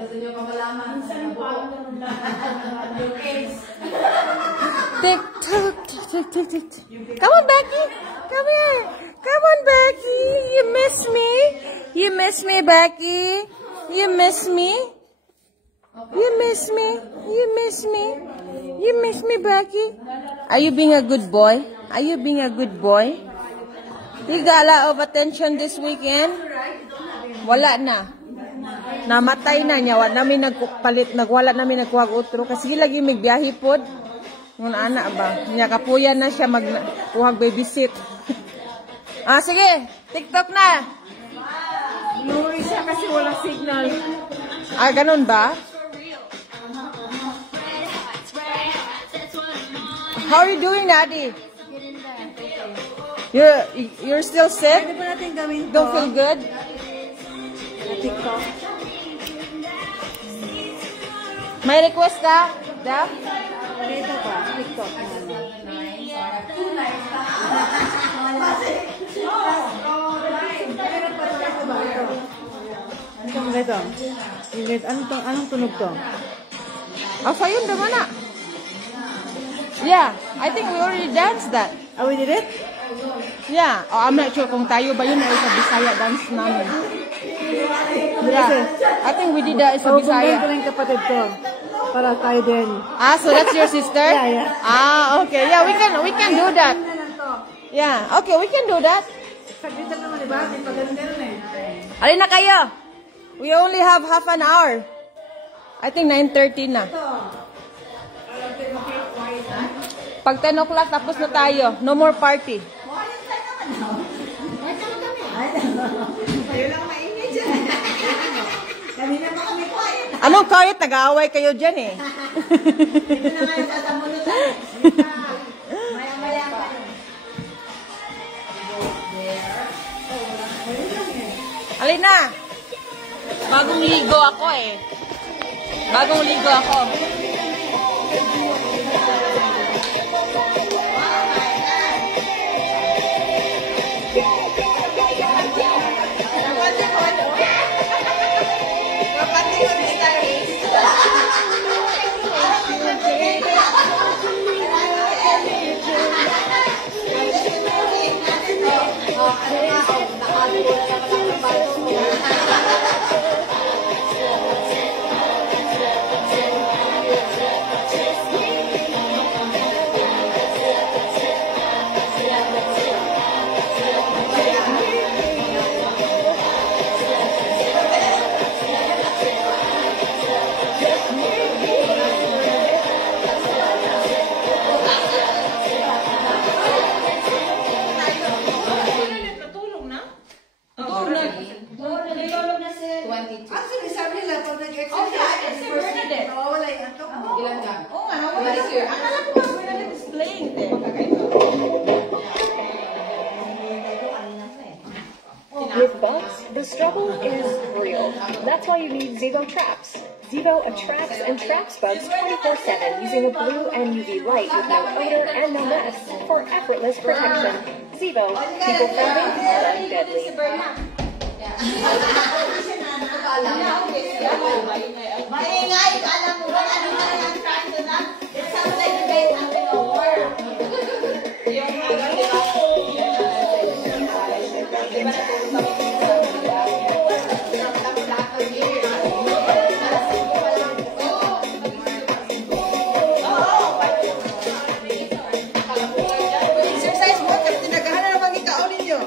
Kasi nyo pa malaman. Tick, tick, tick, tick, tick. Come on, Becky. Come here. Come on, Becky. You miss me? You miss me, Becky? You miss me? You miss me? You miss me? You miss me, Becky? Are you being a good boy? Are you being a good boy? You got a lot of attention this weekend? Wala na. Namatay na niya. Wala namin nagpalit. Wala namin nagkuhag utro. Kasi lagi may biyahe pod. Ngun anak ba? Niya kapuyan na siya magkuhag babysit. Ah, sige. TikTok na. Luwi siya kasi walang signal. Ah, ganun ba? How are you doing, Daddy? You're still sick? Pwede ba natin gawin to? Don't feel good? TikTok. May request ka? Da? Dito ba? TikTok. Anong ito? Anong tunog to? Oh, yun naman na. Yeah, I think we already danced that. Oh, we did it? Yeah. Oh, I'm not sure kung tayo ba yun ay sa Bisaya dance namin. Yeah, I think we did that sa Bisaya. Ko lang kapatid ko. Para tayo din. Ah, so that's your sister? Yeah. Ah, okay. Yeah, we can do that. Yeah, okay, we can do that. Saglit lang naman, diba? May paganda rin eh. Alin na kayo? We only have half an hour. I think 9:30 na. Pag 10 o'clock, tapos na tayo. No more party. Anong quiet? Nag-aaway kayo dyan eh. Ito na nga yung sasamunod tayo. Maya-maya ka. Alin na. Bagong ligo ako eh. Bagong ligo ako. Actually, sabi nila, pag nag-exercise, nawawala yung antok mo. Ilan ka? Oo nga, nawawala yun. Ang alam ko, Bernadette is playing there. With bugs, the struggle is real. That's why you need Zevo Traps. Zevo attracts and traps bugs 24/7 using a blue and UV light with no odor and no mess for effortless protection. Zevo, people friendly, and deadly. Maingay, alam mo ba, ano nga yung trying to na? It sounds like the bait ang over. Exercise mo, kasi tinagahan na naman ikaw ninyo.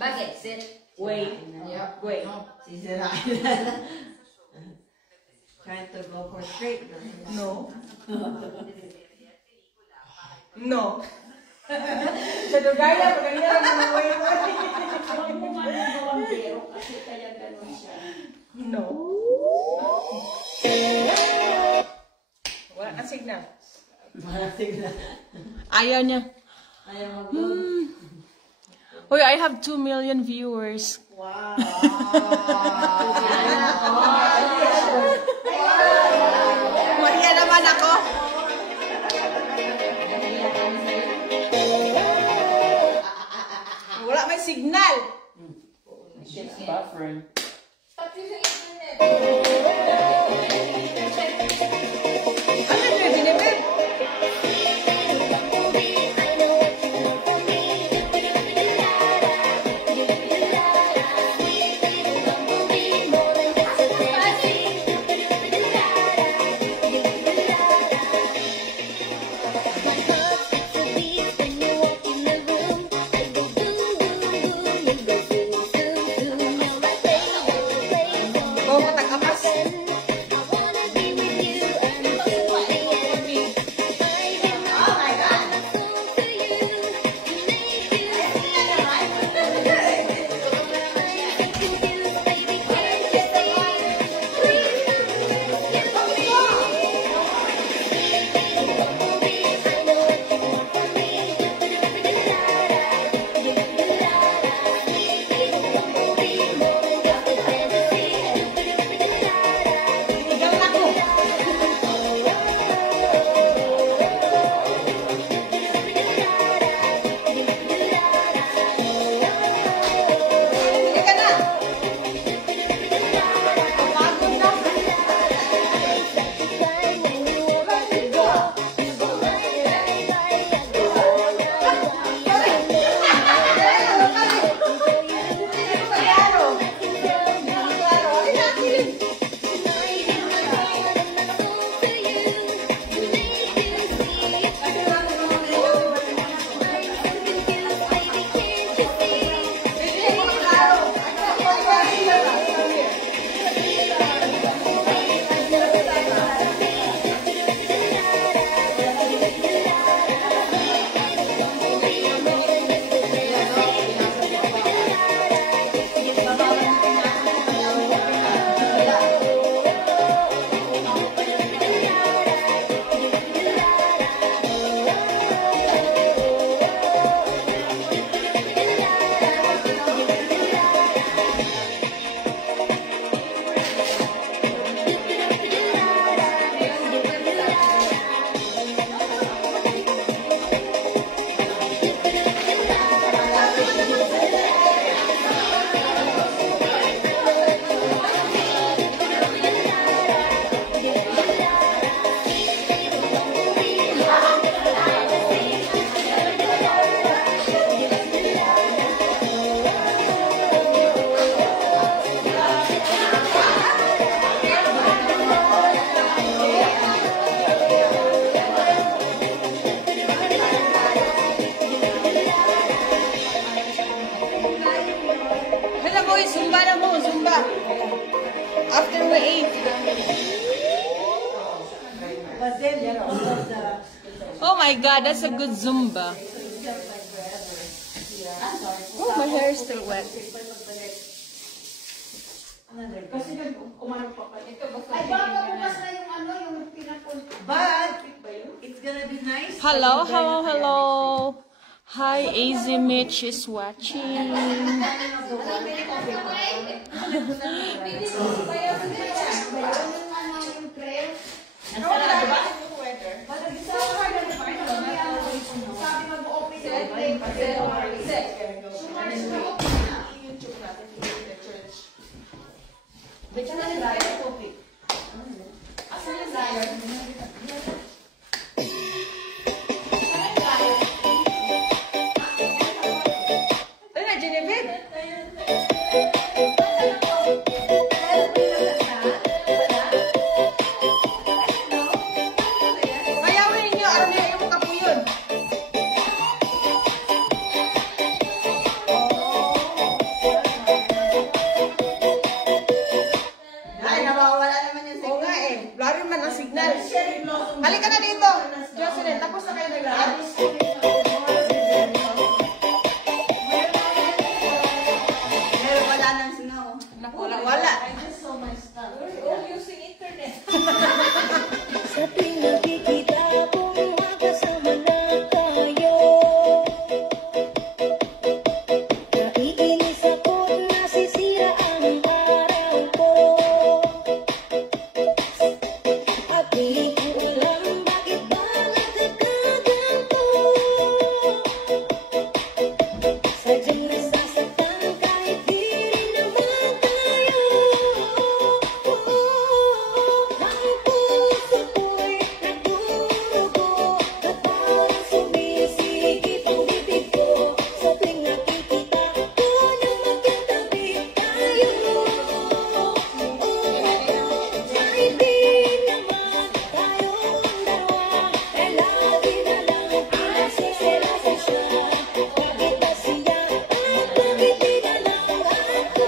Bakit? Sit. Wait. Yep. Wait. Trying to go for straight. No. No. Sa lugar yan, pag ganyan lang naman wait. Huwag mo man ang gawang pero kasi kaya gano'n siya. No. Wala kang signal. Ayaw niya. Ayaw mag-load. Uy, I have 2 million viewers. Wow. Maria naman ako. Wala may signal. It's buffering. Ano yun, Jennifer? Oh, matagapas. Uy, Zumba na mo, Zumba. After we ate. Oh my God, that's a good Zumba. Oh, my hair is still wet. But it's gonna be nice. Hello, hello, hello. Hi, Easy Mitch is watching. Halika na dito. Jocelyn, tapos na kayo naglahat? Meron wala ng snow. Naku, wala. I just saw my stuff. We're all using internet. Sa pinagkikita kong makasama na tayo, naiinis ako't nasisira ang araw ko. At di ko alam bakit ba nagkakaganto. Sadyang nasasaktan kahit di rin naman tayo. Ang puso ko'y nagdurugo at parang sumisigip ang bibig ko. Sa tuwing nakikita ko na magkatabi tayo. Kahit di naman tayong dalawa, eh lagi na lang pinagsiserasa siya. Bakit ba siya at bakit di na lang ako?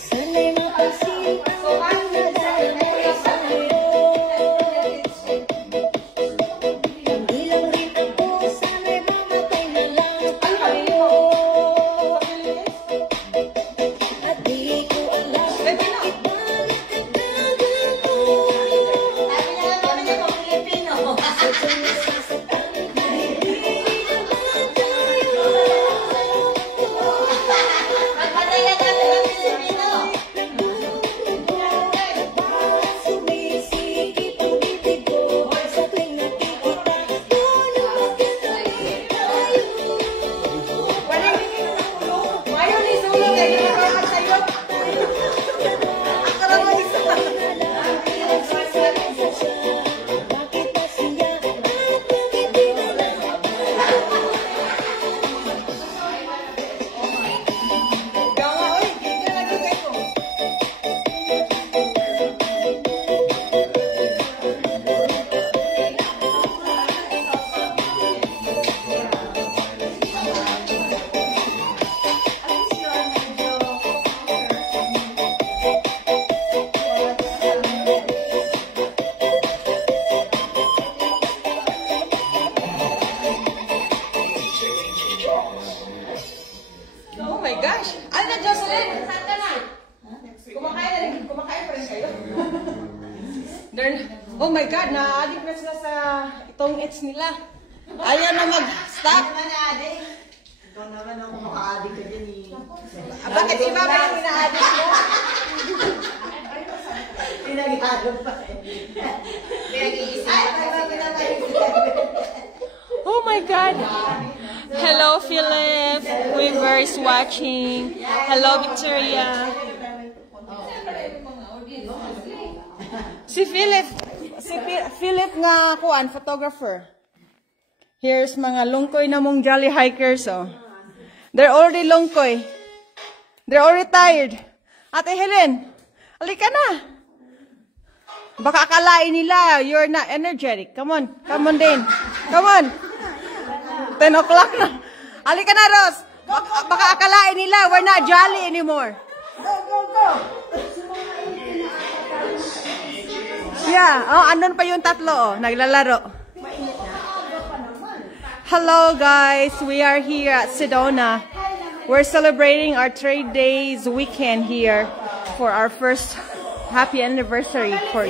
Sana'y mapasin ang pinagdadala sa'yo. Hindi lang rin ako, sana'y mamatay na lang tayo. At di ko alam bakit ba nagkakaganto. Sadyang nasasaktan kahit di naman tayo. Parang sumisigip ang bibig ko. Sa tuwing nakikita ko na magkatabi tayo. Ayaw ni Zulu kayo nakakat sa'yo. Bakit ba siya at bakit di na lang Gawa, oy, hindi na lagi kayo. Oh my gosh! Ano na, Jocelyn? Saan ka na? Kumakain pa rin kayo. Oh my God, na-addict na sila sa itong eats nila. Ayaw na mag-stop. Ikaw naman ako maka-addict ka din eh. Bakit iba ba yung ina-addict mo? Pinag-addict pa eh. Oh my God! Hello, Philip. We're very is watching. Hello, Victoria. Si Philip nga kuan, photographer. Here's mga lungkoy na mong jolly hikers, oh. They're already lungkoy. They're already tired. Ate Helen, halika na. Baka akalain nila you're not energetic. Come on din. Come on. 10 o'clock na. Halika na, Rose. Baka akalain nila we're not jolly anymore. Go. Yeah, oh, andun pa yung tatlo, oh, naglalaro. Hello guys, we are here at Sedona. We're celebrating our Trade Days weekend here for our first happy anniversary. For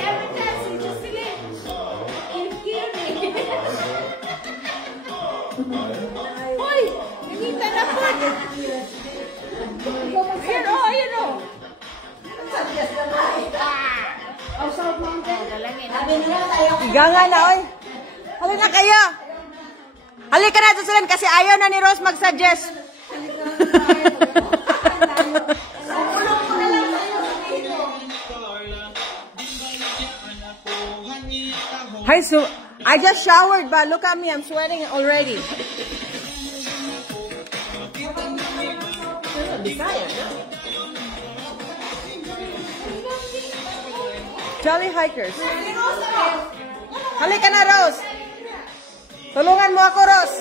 Ganga na, oy. Halika kayo. Halika na, susunod kasi ayaw na ni Rose mag-suggest. Hi, so I just showered, but look at me, I'm sweating already. Jolly hikers. Halika na, Rose. Tulungan mo ako, Rose.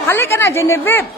Halika na, Genevieve.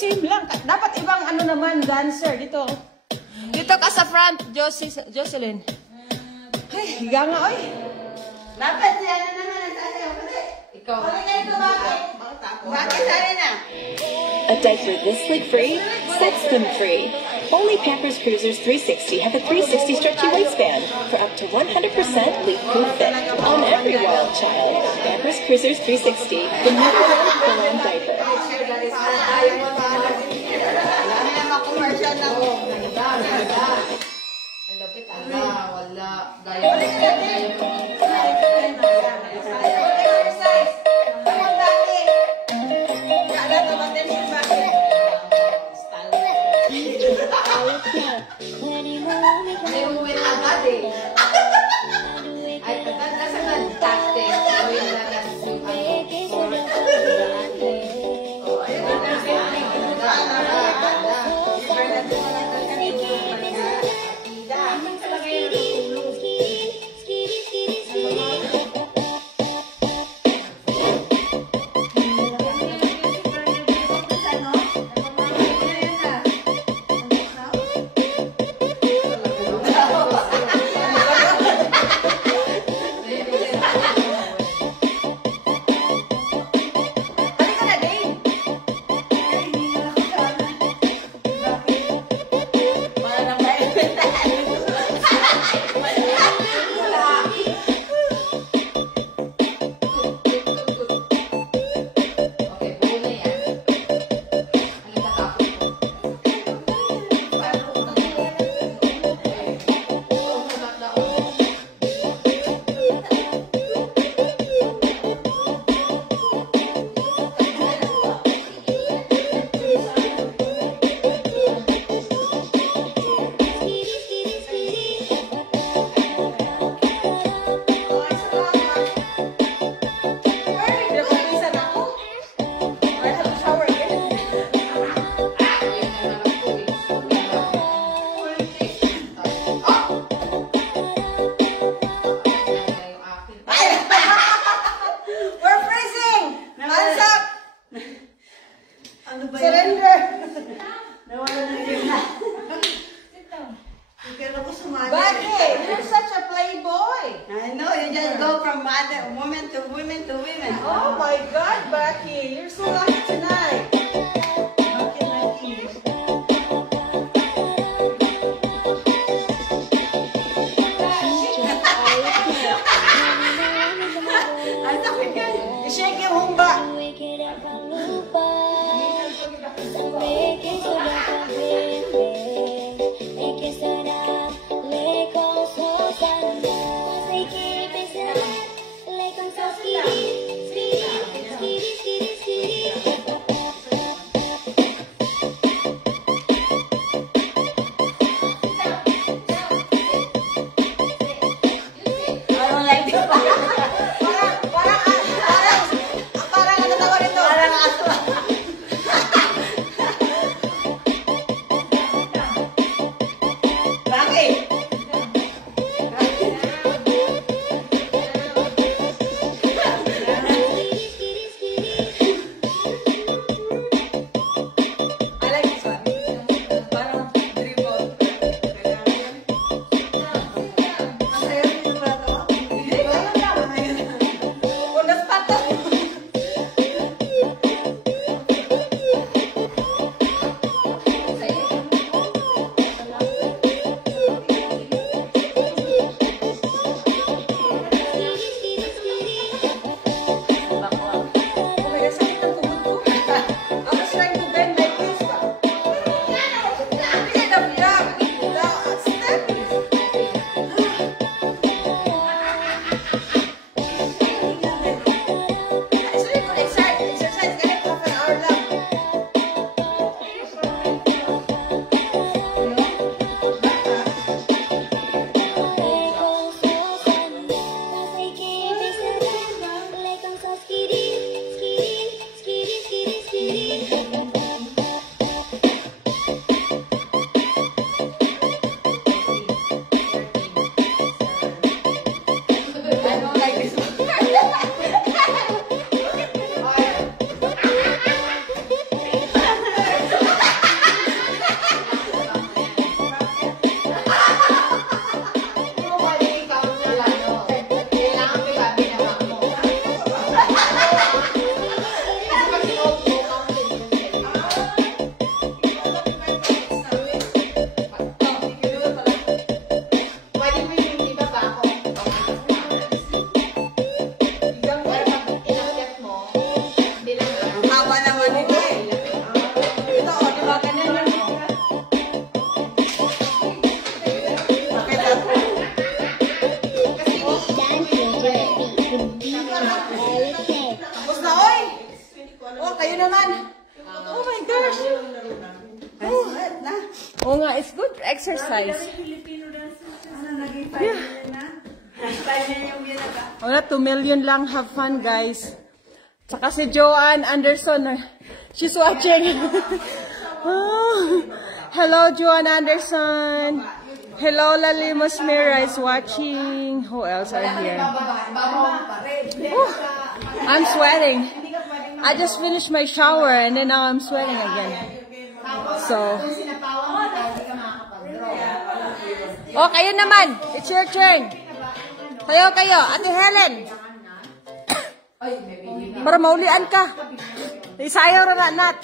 same lang. Dapat ibang ano naman, dancer. Dito. Dito ka sa front, Jocelyn. Ay, higa nga, oy. Dapat si ano naman ang sasayaw kasi. Ikaw. Bakit sali na? A diaper this leak-free sets them free. Only Pampers Cruisers 360 have a 360 stretchy waistband for up to 100% leak-proof fit on every wild child. Pampers Cruisers 360, the number one full-on diaper. You're such a playboy. I know, you just go from women to women to women. Oh my God, Becky, you're so lucky tonight. Shake yung humba. Skitty, skitty, skitty, skitty, skitty. kayo naman. Oh my gosh. Oh nga, it's good exercise. Yeah. Wala, 2 million lang. Have fun, guys. Saka si Joanne Anderson. She's watching. Oh. Hello, Joanne Anderson. Hello, Lalimos Mira is watching. Who else are here? Oh, I'm sweating. I just finished my shower and then now I'm sweating again. So. Oh, kayo naman. It's your turn. Kayo. Ate Helen. Para maulian ka. Isayaw na nat.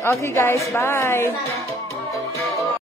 Okay guys, bye.